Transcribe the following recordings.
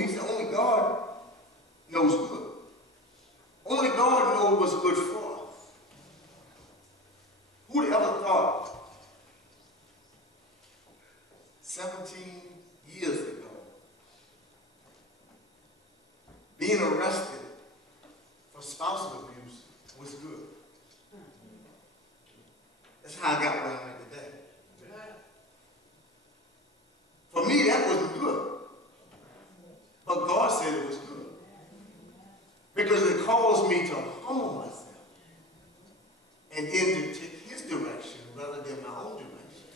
he said only God knows good. Only God knows what's good for us. Who'd ever thought 17 years ago, being arrested for spousal abuse was good? That's how I got where I'm at today. For me, that wasn't good. But God said it was good. Because it caused me to humble myself and then to take his direction rather than my own direction.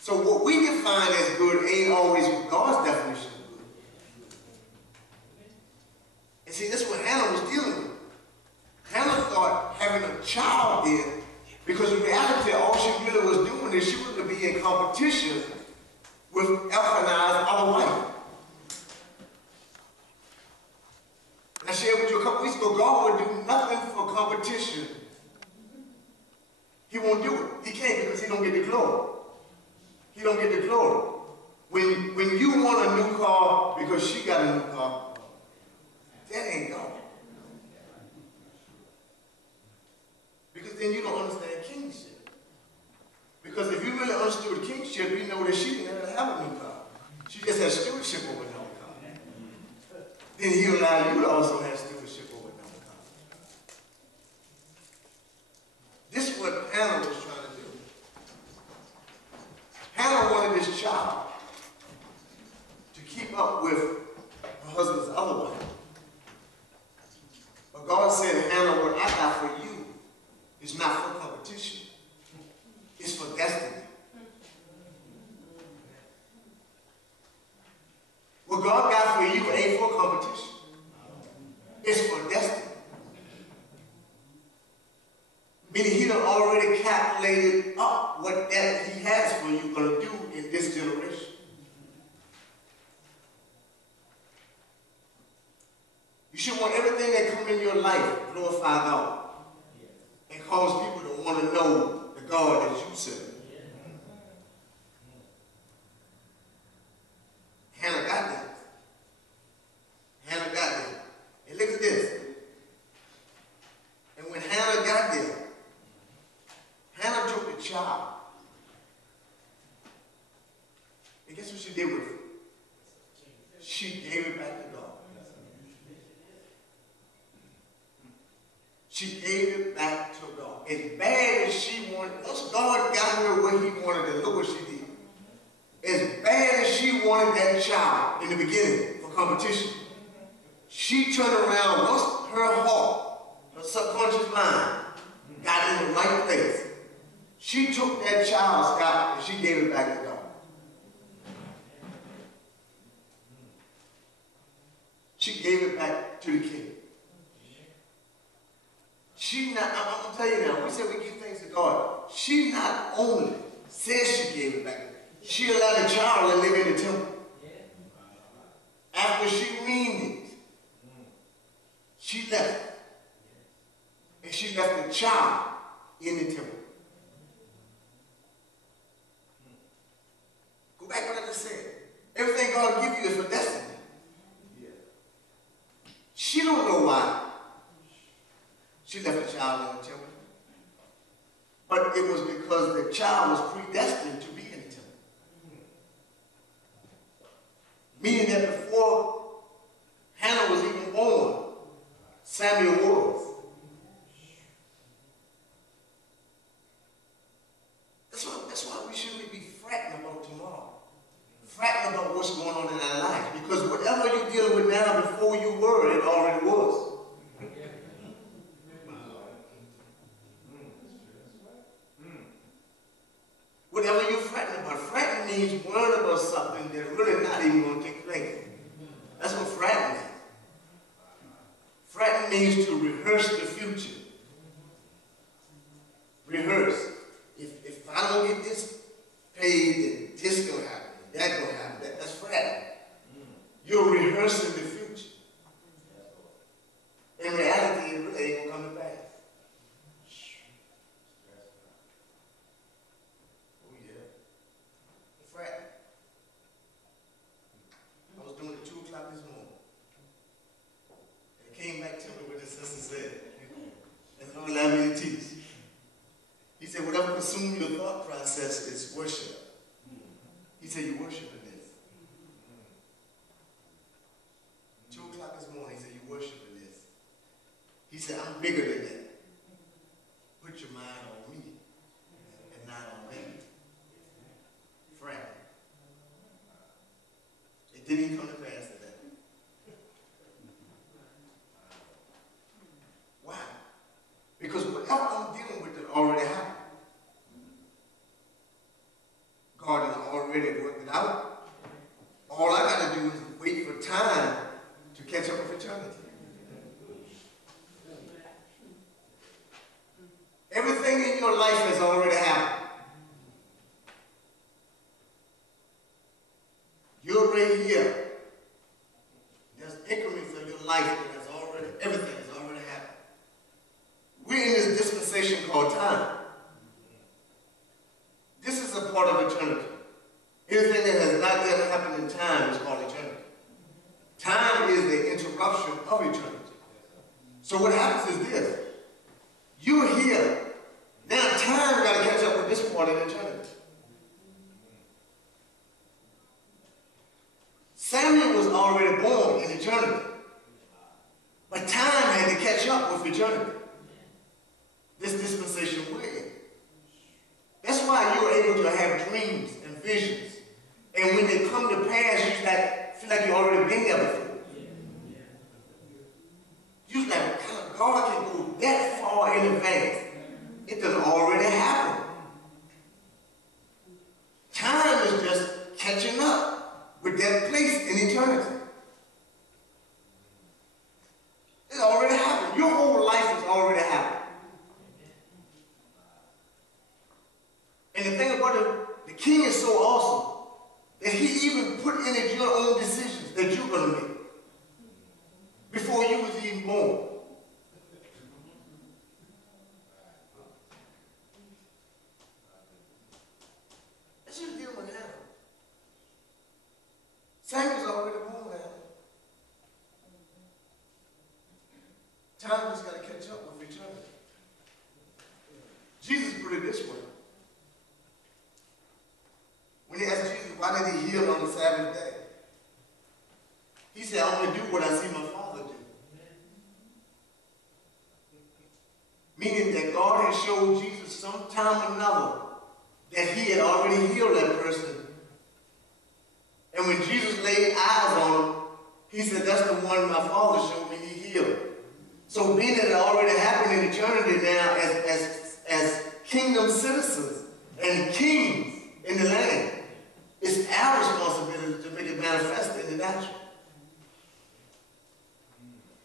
So what we define as good ain't always God's definition of good. And see, that's what Hannah was dealing with. Hannah thought having a child did, because in reality, all she really was doing is she was going to be in competition with Elkanah's other wife. And I shared with you a couple weeks ago, God would do nothing for competition. He won't do it. He can't, because he don't get the glory. He don't get the glory. When you want a new car because she got a new car, that ain't God. Because then you don't understand kingship. Because if you really understood kingship, you know that she didn't have a new car. She just had stewardship over no car. Then he allowed you to also have stewardship over no car. This is what Hannah was trying to do. Hannah wanted this child to keep up with her husband's other wife. But God said, Hannah, what I got for you is not for competition. It's for destiny. What God got for you ain't for competition. It's for destiny. Meaning he done already calculated up what that he has for you going to do in this generation. You should want everything that comes in your life glorify God and cause people to want to know the God that you serve. Hannah got that. Hannah got that. And look at this. And when Hannah got there, Hannah took the child. And guess what she did with it? She gave it back to God. She gave it back to God. As bad as she wanted, once God got her where he wanted her, look what she did. As bad as she wanted that child in the beginning for competition, she turned around once her heart, her subconscious mind, got in the right place. She took that child, Scott, and she gave it back to God. She gave it back to the king. She not, I'm going to tell you now, we said we give things to God. She not only says she gave it back, she allowed the child to live in the temple. After she weaned it, she left. And she left the child in the temple. Go back to what I just said. Everything God will give you is for destiny. She don't know why she left the child in the temple. But it was because the child was predestined to be in the temple. Meaning that before Hannah was even born, Samuel was. That's why we shouldn't be fretting about tomorrow. Fretting about what's going on in our life. Because whatever you're dealing with now, before you were, it already was. Whatever you're fretting about. Fretting means worrying about something that's really not even going to take place. That's what fretting is. Fretting means to rehearse the future. Rehearse. If I don't get this paid, then this going to happen, that going to happen. That's fretting. You're rehearsing the future. In reality, it really ain't going to come to pass. Oh, yeah. Fretting. said, "You worshiping this." 2 o'clock this morning, he said, "You worshiping this." He said, "I'm bigger than that. Put your mind on me and not on me." Frank. It didn't come to pass to that. Why? Because whatever I'm dealing with it already happened. God has already worked it out. All I got to do is wait for time to catch up with eternity. Everything in your life has already happened. You're right here. There's increments of your life that has already, everything has already happened. We're in this dispensation called time. This is a part of eternity. Anything that has not yet happened in time is called eternity. Time is the interruption of eternity. So what happens is this. You're here. Now time got to catch up with this part of eternity. Samuel was already born in eternity. But time had to catch up with eternity. This dispensation we're in. That's why you're able to have dreams and visions. And when they come to pass, you feel like you've already been there before. You're like, God can go that far in advance. It doesn't already happen. Time is just catching up with that place in eternity. It already happened. Your whole life has already happened. And the thing about it, the king is so awesome that he even put in it your own decisions that you're going to make before you was even born. That's just dealing with Adam. Samuel's already born now. Time just got to catch up with eternity. Jesus put it this way. When they asked Jesus, why did he heal on the Sabbath day? He said, I only do what I see my Father do. Meaning that God had showed Jesus sometime or another that he had already healed that person. And when Jesus laid eyes on him, he said, that's the one my Father showed me he healed. So being that it already happened in eternity now as kingdom citizens and kings in the land, it's our responsibility to make it manifest in the natural.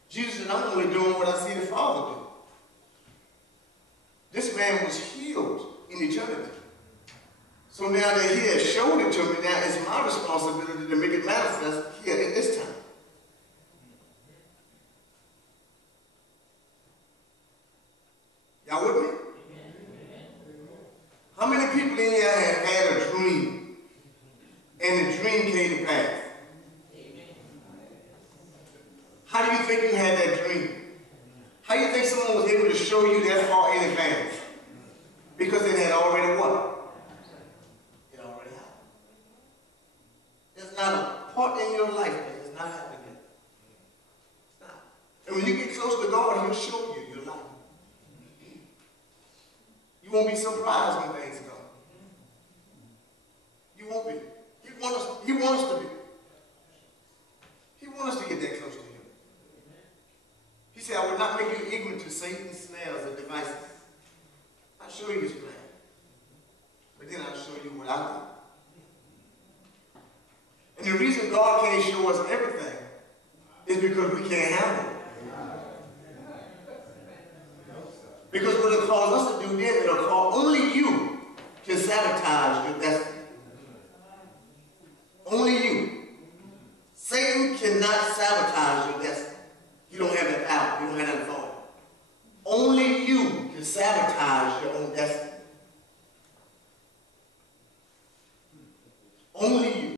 Jesus said, I'm only doing what I see the Father do. This man was healed in eternity. So now that he has shown it to me, now it's my responsibility to make it manifest here in this time. Y'all with me? How many people in here have had a dream and the dream came to pass? How do you think you had that dream? How do you think someone was able to show you that far in advance? Because it had already what? It already happened. There's not a part in your life that has not happened yet. It's not. And when you get close to God, he'll show you your life. You won't be surprised when things come. You won't be. He wants us to be. He wants us to get that close to him. He said, I will not make you ignorant to Satan's snares and devices. I'll show you his plan. But then I'll show you what I do. And the reason God can't show us everything is because we can't handle it. Because what it calls us to do then, it'll call only you can sabotage your destiny. Only you